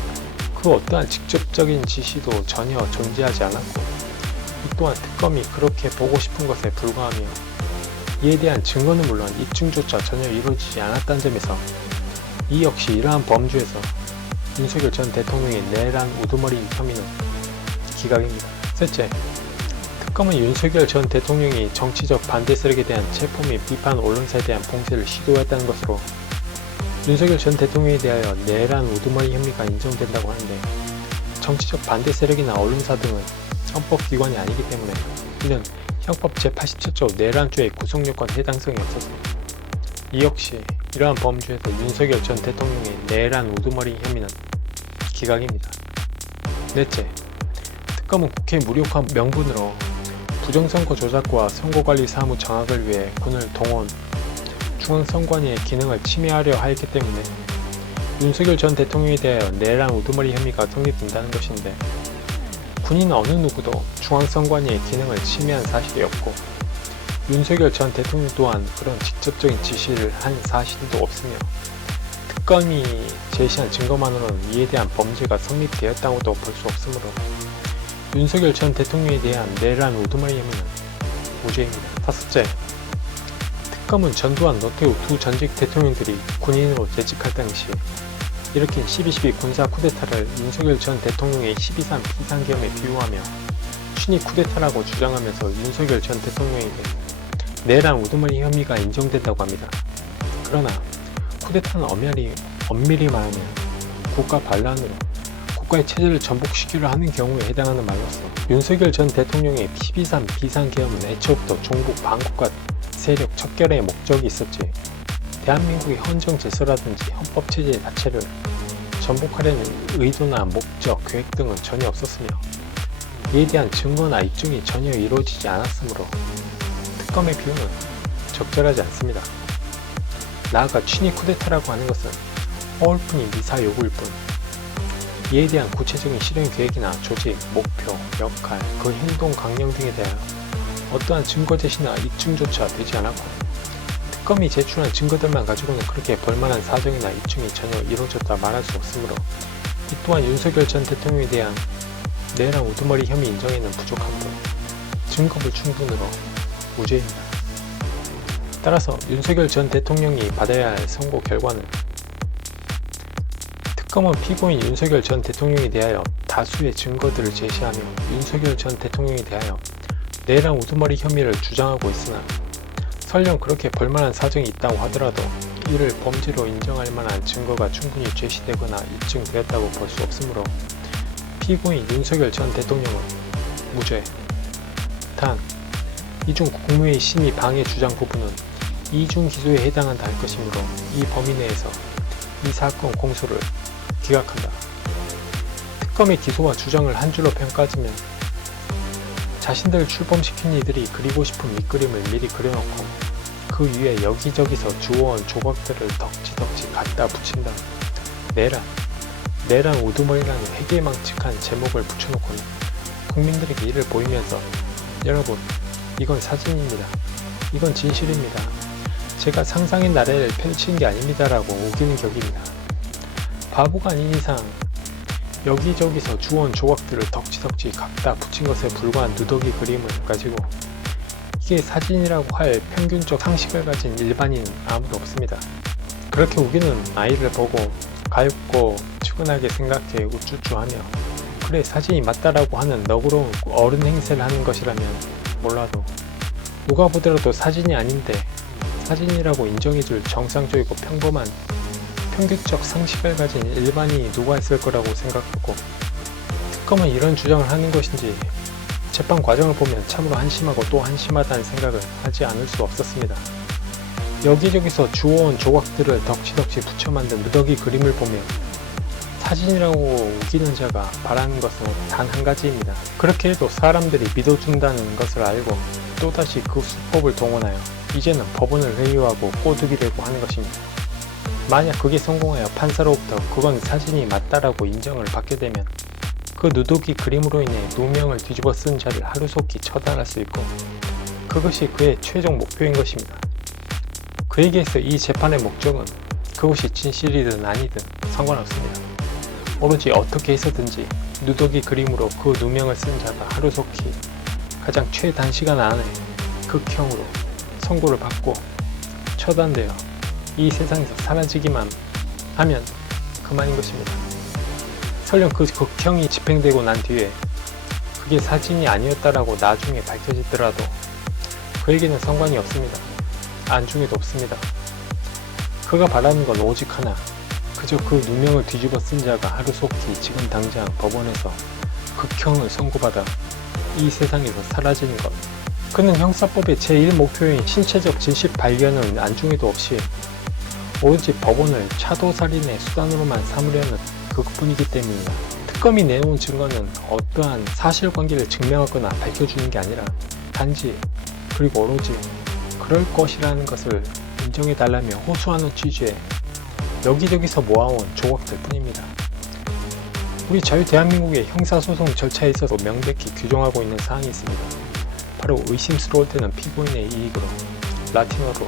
그 어떠한 직접적인 지시도 전혀 존재하지 않았고 이 또한 특검이 그렇게 보고 싶은 것에 불과하며 이에 대한 증거는 물론 입증조차 전혀 이루어지지 않았다는 점에서 이 역시 이러한 범주에서 윤석열 전 대통령의 내란 우두머리 혐의는 기각입니다. 셋째, 특검은 윤석열 전 대통령이 정치적 반대 세력에 대한 체포 및 비판 언론사에 대한 봉쇄를 시도했다는 것으로 윤석열 전 대통령에 대하여 내란 우두머리 혐의가 인정된다고 하는데 정치적 반대 세력이나 언론사 등은 헌법기관이 아니기 때문에 이는 형법 제87조 내란죄의 구속요건 해당성이 없어서 이 역시 이러한 범주에서 윤석열 전 대통령의 내란 우두머리 혐의는 기각입니다. 넷째, 특검은 국회 무력화 명분으로 부정선거 조작과 선거관리 사무 장악을 위해 군을 동원, 중앙선관위의 기능을 침해하려 하였기 때문에 윤석열 전 대통령에 대하여 내란 우두머리 혐의가 성립된다는 것인데 군인 어느 누구도 중앙선관위의 기능을 침해한 사실이 없고 윤석열 전 대통령 또한 그런 직접적인 지시를 한 사실도 없으며 특검이 제시한 증거만으로는 이에 대한 범죄가 성립되었다고도 볼 수 없으므로 윤석열 전 대통령에 대한 내란 우두머리 혐의는 무죄입니다. 다섯째, 특검은 전두환, 노태우 두 전직 대통령들이 군인으로 재직할 당시 일으킨 12.12 군사 쿠데타를 윤석열 전 대통령의 12.3 비상계엄에 비유하며 친위 쿠데타라고 주장하면서 윤석열 전 대통령에게 내란 우두머리 혐의가 인정된다고 합니다. 그러나 쿠데타는 엄밀히 말하면 국가 반란으로 국가의 체제를 전복시키려 하는 경우에 해당하는 말로서 윤석열 전 대통령의 12.3 비상계엄은 애초부터 종북 반국가 세력 척결의 목적이 있었지 대한민국의 헌정 질서라든지 헌법 체제 자체를 전복하려는 의도나 목적, 계획 등은 전혀 없었으며 이에 대한 증거나 입증이 전혀 이루어지지 않았으므로 특검의 비유는 적절하지 않습니다. 나아가 친위 쿠데타라고 하는 것은 허울뿐인 미사여구일 뿐 이에 대한 구체적인 실행 계획이나 조직, 목표, 역할, 그 행동 강령 등에 대하여 어떠한 증거 제시나 입증조차 되지 않았고 특검이 제출한 증거들만 가지고는 그렇게 볼만한 사정이나 입증이 전혀 이루어졌다 말할 수 없으므로 이 또한 윤석열 전 대통령에 대한 내랑 우두머리 혐의 인정에는 부족한 뿐 증거 불충분으로 무죄입니다. 따라서 윤석열 전 대통령이 받아야 할 선고 결과는 특검은 피고인 윤석열 전 대통령에 대하여 다수의 증거들을 제시하며 윤석열 전 대통령에 대하여 내랑 우두머리 혐의를 주장하고 있으나 설령 그렇게 볼만한 사정이 있다고 하더라도 이를 범죄로 인정할 만한 증거가 충분히 제시되거나 입증되었다고 볼 수 없으므로 피고인 윤석열 전 대통령은 무죄. 단, 이중 국무회의 심의 방해 주장 부분은 이중 기소에 해당한다 할 것이므로 이 범위 내에서 이 사건 공소를 기각한다. 특검의 기소와 주장을 한 줄로 평가하자면 자신들을 출범시킨 이들이 그리고 싶은 밑그림을 미리 그려놓고 그 위에 여기저기서 주워온 조각들을 덕지덕지 갖다 붙인다. 내란 우두머리라는 회개망측한 제목을 붙여놓고는 국민들에게 이를 보이면서 여러분, 이건 사진입니다. 이건 진실입니다. 제가 상상의 나래를 펼친 게 아닙니다 라고 우기는 격입니다. 바보가 아닌 이상 여기저기서 주워온 조각들을 덕지덕지 갖다 붙인 것에 불과한 누더기 그림을 가지고 이게 사진이라고 할 평균적 상식을 가진 일반인은 아무도 없습니다. 그렇게 우기는 아이를 보고 가엾고 측은하게 생각해 우쭈쭈하며 그래 사진이 맞다라고 하는 너그러운 어른 행세를 하는 것이라면 몰라도 누가 보더라도 사진이 아닌데 사진이라고 인정해줄 정상적이고 평범한 평균적 상식을 가진 일반인이 누가 있을 거라고 생각하고 특검은 이런 주장을 하는 것인지 재판 과정을 보면 참으로 한심하고 또 한심하다는 생각을 하지 않을 수 없었습니다. 여기저기서 주워온 조각들을 덕지덕지 붙여 만든 누더기 그림을 보며 사진이라고 우기는 자가 바라는 것은 단 한 가지입니다. 그렇게 해도 사람들이 믿어준다는 것을 알고 또다시 그 수법을 동원하여 이제는 법원을 회유하고 꼬드기려고 하는 것입니다. 만약 그게 성공하여 판사로부터 그건 사진이 맞다라고 인정을 받게 되면 그 누더기 그림으로 인해 누명을 뒤집어 쓴 자를 하루속히 처단할 수 있고 그것이 그의 최종 목표인 것입니다. 그에게서 이 재판의 목적은 그것이 진실이든 아니든 상관없습니다. 오로지 어떻게 해서든지 누더기 그림으로 그 누명을 쓴 자가 하루속히 가장 최단시간 안에 극형으로 선고를 받고 처단되어 이 세상에서 사라지기만 하면 그만인 것입니다. 설령 그 극형이 집행되고 난 뒤에 그게 사진이 아니었다라고 나중에 밝혀지더라도 그에게는 상관이 없습니다. 안중에도 없습니다. 그가 바라는 건 오직 하나, 그저 그 누명을 뒤집어 쓴 자가 하루속히 지금 당장 법원에서 극형을 선고받아 이 세상에서 사라지는 것. 그는 형사법의 제1목표인 신체적 진실 발견은 안중에도 없이 오로지 법원을 차도살인의 수단으로만 삼으려는 그것뿐이기 때문입니다. 특검이 내놓은 증거는 어떠한 사실관계를 증명하거나 밝혀주는 게 아니라 단지 그리고 오로지 그럴 것이라는 것을 인정해달라며 호소하는 취지의 여기저기서 모아온 조각들 뿐입니다. 우리 자유대한민국의 형사소송 절차에 있어서 명백히 규정하고 있는 사항이 있습니다. 바로 의심스러울 때는 피고인의 이익으로, 라틴어로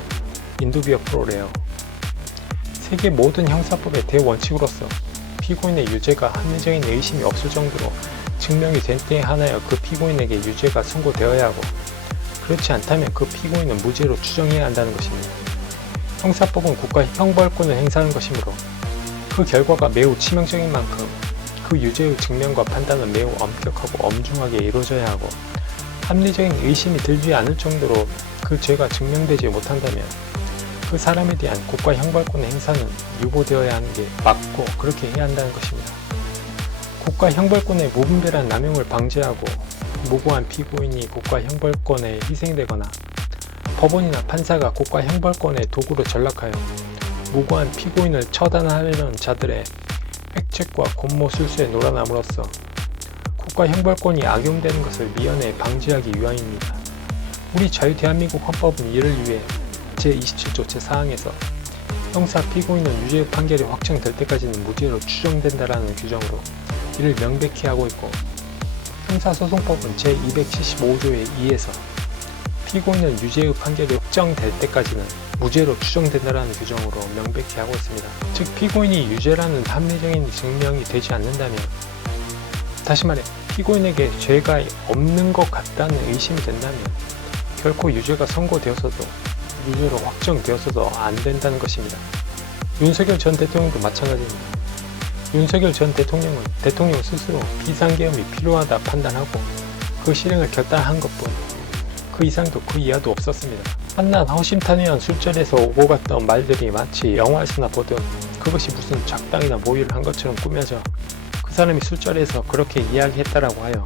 인두비어 프로레어. 세계 모든 형사법의 대원칙으로서 피고인의 유죄가 합리적인 의심이 없을 정도로 증명이 된 때에 한하여 그 피고인에게 유죄가 선고되어야 하고 그렇지 않다면 그 피고인은 무죄로 추정해야 한다는 것입니다. 형사법은 국가 형벌권을 행사하는 것이므로 그 결과가 매우 치명적인 만큼 그 유죄의 증명과 판단은 매우 엄격하고 엄중하게 이루어져야 하고 합리적인 의심이 들지 않을 정도로 그 죄가 증명되지 못한다면 그 사람에 대한 국가 형벌권 행사는 유보되어야 하는 게 맞고 그렇게 해야 한다는 것입니다. 국가 형벌권의 무분별한 남용을 방지하고 무고한 피고인이 국가 형벌권에 희생되거나 법원이나 판사가 국가 형벌권의 도구로 전락하여 무고한 피고인을 처단하려는 자들의 획책과 권모술수에 놀아남으로써 국가 형벌권이 악용되는 것을 미연에 방지하기 위함입니다. 우리 자유대한민국 헌법은 이를 위해 제27조 제4항에서 형사 피고인은 유죄 판결이 확정될 때까지는 무죄로 추정된다라는 규정으로 이를 명백히 하고 있고, 형사소송법은 제275조에 의해서 피고인은 유죄의 판결이 확정될 때까지는 무죄로 추정된다는 규정으로 명백히 하고 있습니다. 즉 피고인이 유죄라는 합리적인 증명이 되지 않는다면, 다시 말해 피고인에게 죄가 없는 것 같다는 의심이 된다면 결코 유죄가 선고되었어도 유죄로 확정되었어도 안 된다는 것입니다. 윤석열 전 대통령도 마찬가지입니다. 윤석열 전 대통령은 대통령 스스로 비상계엄이 필요하다 판단하고 그 실행을 결단한 것뿐, 그 이상도 그 이하도 없었습니다. 한낱 허심탄회한 술자리에서 오고 갔던 말들이 마치 영화에서나 보듯 그것이 무슨 작당이나 모의를 한 것처럼 꾸며져 그 사람이 술자리에서 그렇게 이야기했다라고 하여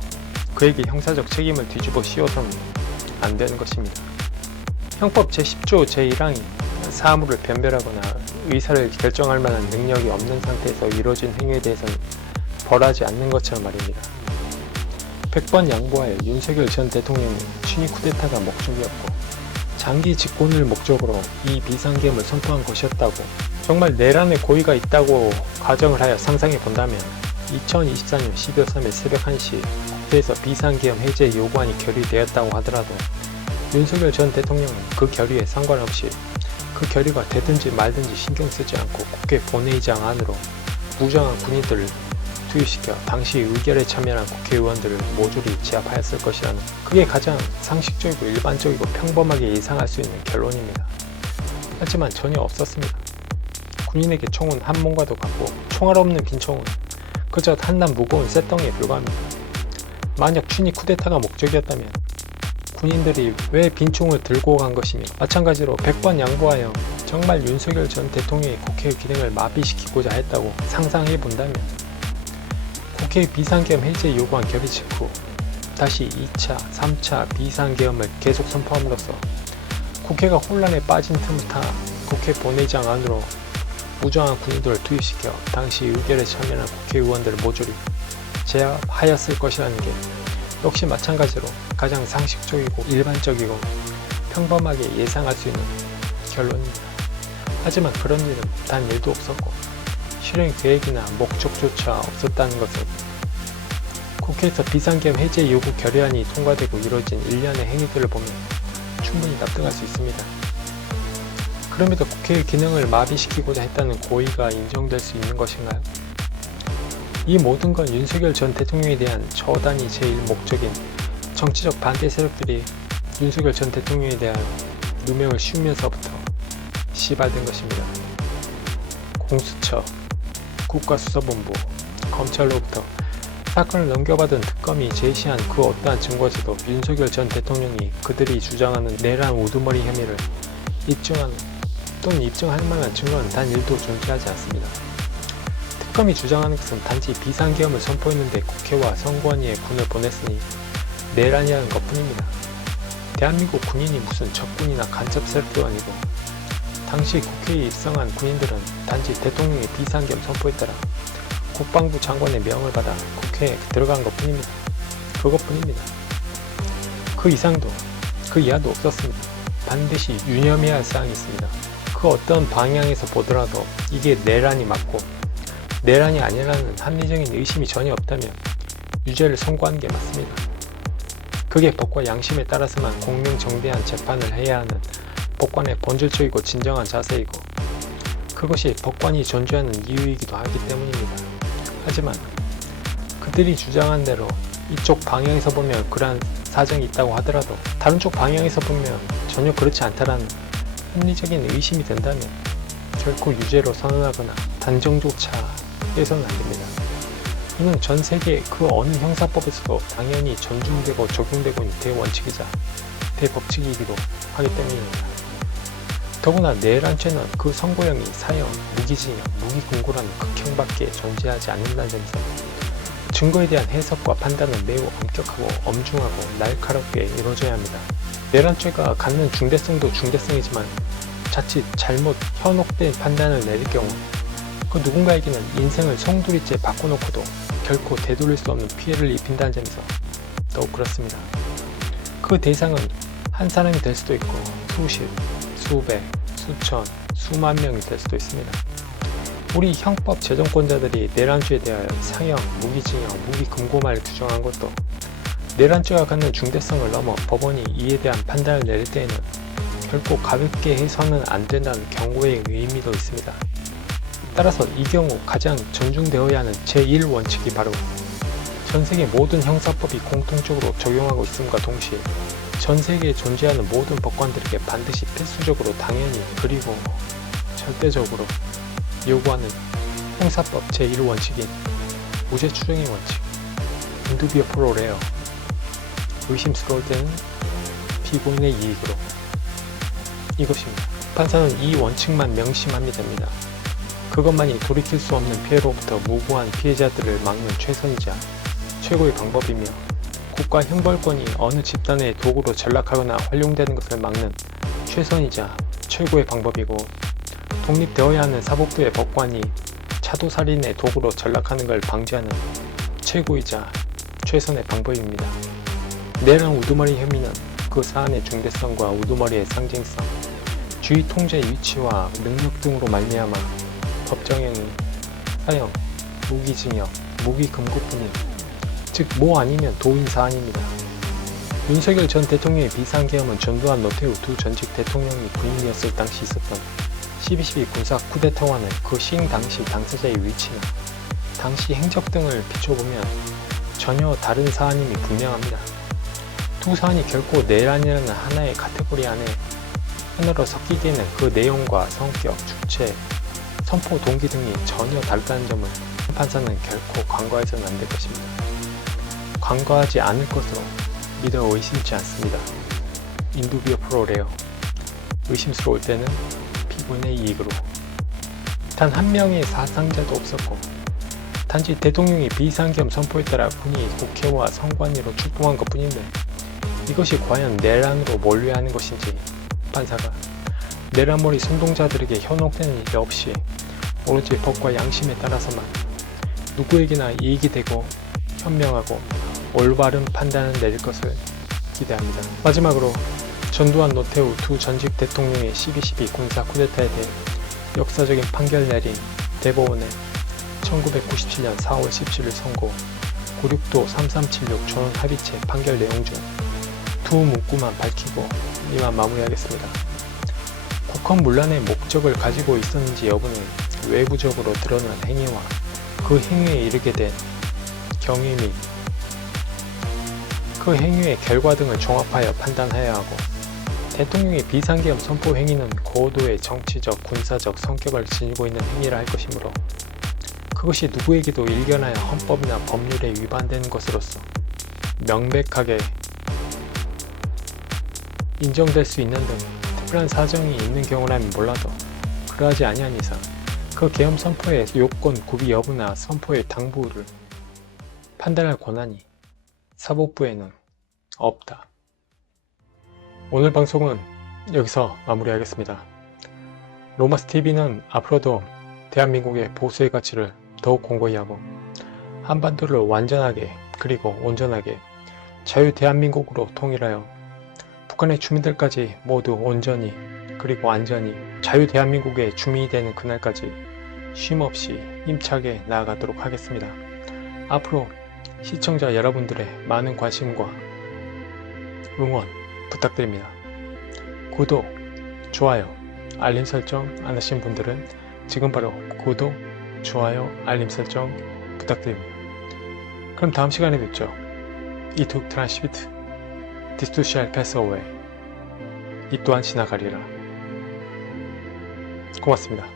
그에게 형사적 책임을 뒤집어 씌워서는 안 되는 것입니다. 형법 제10조 제1항이 사무를 변별하거나 의사를 결정할 만한 능력이 없는 상태에서 이루어진 행위에 대해서는 벌하지 않는 것처럼 말입니다. 100번 양보하여 윤석열 전 대통령이 친위 쿠데타가 목적이었고 장기 집권을 목적으로 이 비상계엄을 선포한 것이었다고 정말 내란의 고의가 있다고 가정을 하여 상상해 본다면 2024년 12월 3일 새벽 1시 국회에서 비상계엄 해제 요구안이 결의되었다고 하더라도 윤석열 전 대통령은 그 결의에 상관없이 그 결의가 되든지 말든지 신경 쓰지 않고 국회 본회의장 안으로 무장한 군인들을 투입시켜 당시 의결에 참여한 국회의원들을 모조리 제압하였을 것이라는, 그게 가장 상식적이고 일반적이고 평범하게 예상할 수 있는 결론입니다. 하지만 전혀 없었습니다. 군인에게 총은 한 몽과도 같고 총알 없는 빈총은 그저 한낱 무거운 쇳덩이에 불과합니다. 만약 친위 쿠데타가 목적이었다면 군인들이 왜 빈총을 들고 간 것이며, 마찬가지로 100번 양보하여 정말 윤석열 전 대통령의 국회의 기능을 마비시키고자 했다고 상상해 본다면 국회의 비상계엄 해제 요구안 결의 직후 다시 2차, 3차 비상계엄을 계속 선포함으로써 국회가 혼란에 빠진 틈을 타 국회 본회의장 안으로 무장한 군인들을 투입시켜 당시 의결에 참여한 국회의원들을 모조리 제압하였을 것이라는 게 역시 마찬가지로 가장 상식적이고 일반적이고 평범하게 예상할 수 있는 결론입니다. 하지만 그런 일은 단 1도 없었고 실행 계획이나 목적조차 없었다는 것은 국회에서 비상계엄 해제 요구 결의안이 통과되고 이루어진 일련의 행위들을 보면 충분히 납득할 수 있습니다. 그럼에도 국회의 기능을 마비시키고자 했다는 고의가 인정될 수 있는 것인가요? 이 모든 건 윤석열 전 대통령에 대한 처단이 제일 목적인 정치적 반대 세력들이 윤석열 전 대통령에 대하여 누명을 씌우면서부터 시발된 것입니다. 공수처, 국가수사본부, 검찰로부터 사건을 넘겨받은 특검이 제시한 그 어떠한 증거에서도 윤석열 전 대통령이 그들이 주장하는 내란 우두머리 혐의를 입증하는 또는 입증할 만한 증거는 단 1도 존재하지 않습니다. 특검이 주장하는 것은 단지 비상계엄을 선포했는데 국회와 선관위에 군을 보냈으니 내란이라는 것뿐입니다. 대한민국 군인이 무슨 적군이나 간첩 세력도 아니고 당시 국회에 입성한 군인들은 단지 대통령의 비상계엄 선포에 따라 국방부 장관의 명을 받아 국회에 들어간 것뿐입니다. 그것뿐입니다. 그 이상도 그 이하도 없었습니다. 반드시 유념해야 할 사항이 있습니다. 그 어떤 방향에서 보더라도 이게 내란이 맞고 내란이 아니라는 합리적인 의심이 전혀 없다면 유죄를 선고하는 게 맞습니다. 그게 법과 양심에 따라서만 공명정대한 재판을 해야 하는 법관의 본질적이고 진정한 자세이고 그것이 법관이 존재하는 이유이기도 하기 때문입니다. 하지만 그들이 주장한 대로 이쪽 방향에서 보면 그러한 사정이 있다고 하더라도 다른 쪽 방향에서 보면 전혀 그렇지 않다라는 합리적인 의심이 든다면 결코 유죄로 선언하거나 단정조차 해서는 안 됩니다. 이는 전 세계 그 어느 형사법에서도 당연히 존중되고 적용되고 있는 대원칙이자 대법칙이기도 하기 때문입니다. 더구나 내란죄는 그 선고형이 사형, 무기징역, 무기금고라는 극형밖에 존재하지 않는다는 점에서 증거에 대한 해석과 판단은 매우 엄격하고 엄중하고 날카롭게 이루어져야 합니다. 내란죄가 갖는 중대성도 중대성이지만 자칫 잘못 현혹된 판단을 내릴 경우 그 누군가에게는 인생을 송두리째 바꿔놓고도 결코 되돌릴 수 없는 피해를 입힌다는 점에서 더욱 그렇습니다. 그 대상은 한 사람이 될 수도 있고 수십, 수백, 수천, 수만 명이 될 수도 있습니다. 우리 형법 제정권자들이 내란죄에 대하여 상형, 무기징역, 무기금고만을 규정한 것도 내란죄가 갖는 중대성을 넘어 법원이 이에 대한 판단을 내릴 때에는 결코 가볍게 해서는 안 된다는 경고의 의미도 있습니다. 따라서 이 경우 가장 존중되어야 하는 제1원칙이 바로 전세계 모든 형사법이 공통적으로 적용하고 있음과 동시에 전세계에 존재하는 모든 법관들에게 반드시 필수적으로 당연히 그리고 절대적으로 요구하는 형사법 제1원칙인 무죄 추정의 원칙, 인두비어 프로 레어, 의심스러울 때는 피고인의 이익으로, 이것입니다. 판사는 이 원칙만 명심하면 됩니다. 그것만이 돌이킬 수 없는 피해로부터 무고한 피해자들을 막는 최선이자 최고의 방법이며 국가 형벌권이 어느 집단의 도구로 전락하거나 활용되는 것을 막는 최선이자 최고의 방법이고, 독립되어야 하는 사법부의 법관이 차도살인의 도구로 전락하는 걸 방지하는 최고이자 최선의 방법입니다. 내란 우두머리 혐의는 그 사안의 중대성과 우두머리의 상징성, 주의 통제 위치와 능력 등으로 말미암아 법정에는 사형, 무기징역, 무기금고뿐인, 즉 뭐 아니면 도인 사안입니다. 윤석열 전 대통령의 비상계엄은 전두환 노태우 두 전직 대통령이 군인이었을 당시 있었던 12.12 군사 쿠데타와는 그 시행 당시 당사자의 위치나 당시 행적 등을 비춰보면 전혀 다른 사안임이 분명합니다. 두 사안이 결코 내란이라는 하나의 카테고리 안에 하나로 섞이기에는 그 내용과 성격, 주체, 선포 동기 등이 전혀 다르다는 점을 판사는 결코 간과해서는 안 될 것입니다. 간과하지 않을 것으로 믿어 의심치 않습니다. 인두비어 프로 레어, 의심스러울 때는 피고인의 이익으로. 단 한 명의 사상자도 없었고 단지 대통령이 비상계엄 선포에 따라 군이 국회와 선관위로 출동한 것 뿐인데 이것이 과연 내란으로 몰려야 하는 것인지 판사가 내란몰이 선동자들에게 현혹되는 일 없이 오로지 법과 양심에 따라서만 누구에게나 이익이 되고 현명하고 올바른 판단을 내릴 것을 기대합니다. 마지막으로 전두환 노태우 두 전직 대통령의 12.12 군사 쿠데타에 대해 역사적인 판결 내린 대법원의 1997년 4월 17일 선고 96도 3376 전원 합의체 판결 내용 중 두 문구만 밝히고 이만 마무리하겠습니다. 국헌문란의 목적을 가지고 있었는지 여부는 외부적으로 드러난 행위와 그 행위에 이르게 된 경위 및 그 행위의 결과 등을 종합하여 판단해야 하고, 대통령의 비상계엄 선포 행위는 고도의 정치적, 군사적 성격을 지니고 있는 행위라 할 것이므로 그것이 누구에게도 일견하여 헌법이나 법률에 위반되는 것으로서 명백하게 인정될 수 있는 등 특별한 사정이 있는 경우라면 몰라도 그러하지 아니한 이상 그 계엄 선포의 요건 구비 여부나 선포의 당부를 판단할 권한이 사법부에는 없다. 오늘 방송은 여기서 마무리하겠습니다. 로마스TV는 앞으로도 대한민국의 보수의 가치를 더욱 공고히 하고 한반도를 완전하게 그리고 온전하게 자유 대한민국으로 통일하여 북한의 주민들까지 모두 온전히 그리고 안전히 자유 대한민국의 주민이 되는 그날까지 쉼없이 힘차게 나아가도록 하겠습니다. 앞으로 시청자 여러분들의 많은 관심과 응원 부탁드립니다. 구독, 좋아요, 알림 설정 안 하신 분들은 지금 바로 구독, 좋아요, 알림 설정 부탁드립니다. 그럼 다음 시간에 뵙죠. It took transmit. This too shall pass away. 이 또한 지나가리라. 고맙습니다.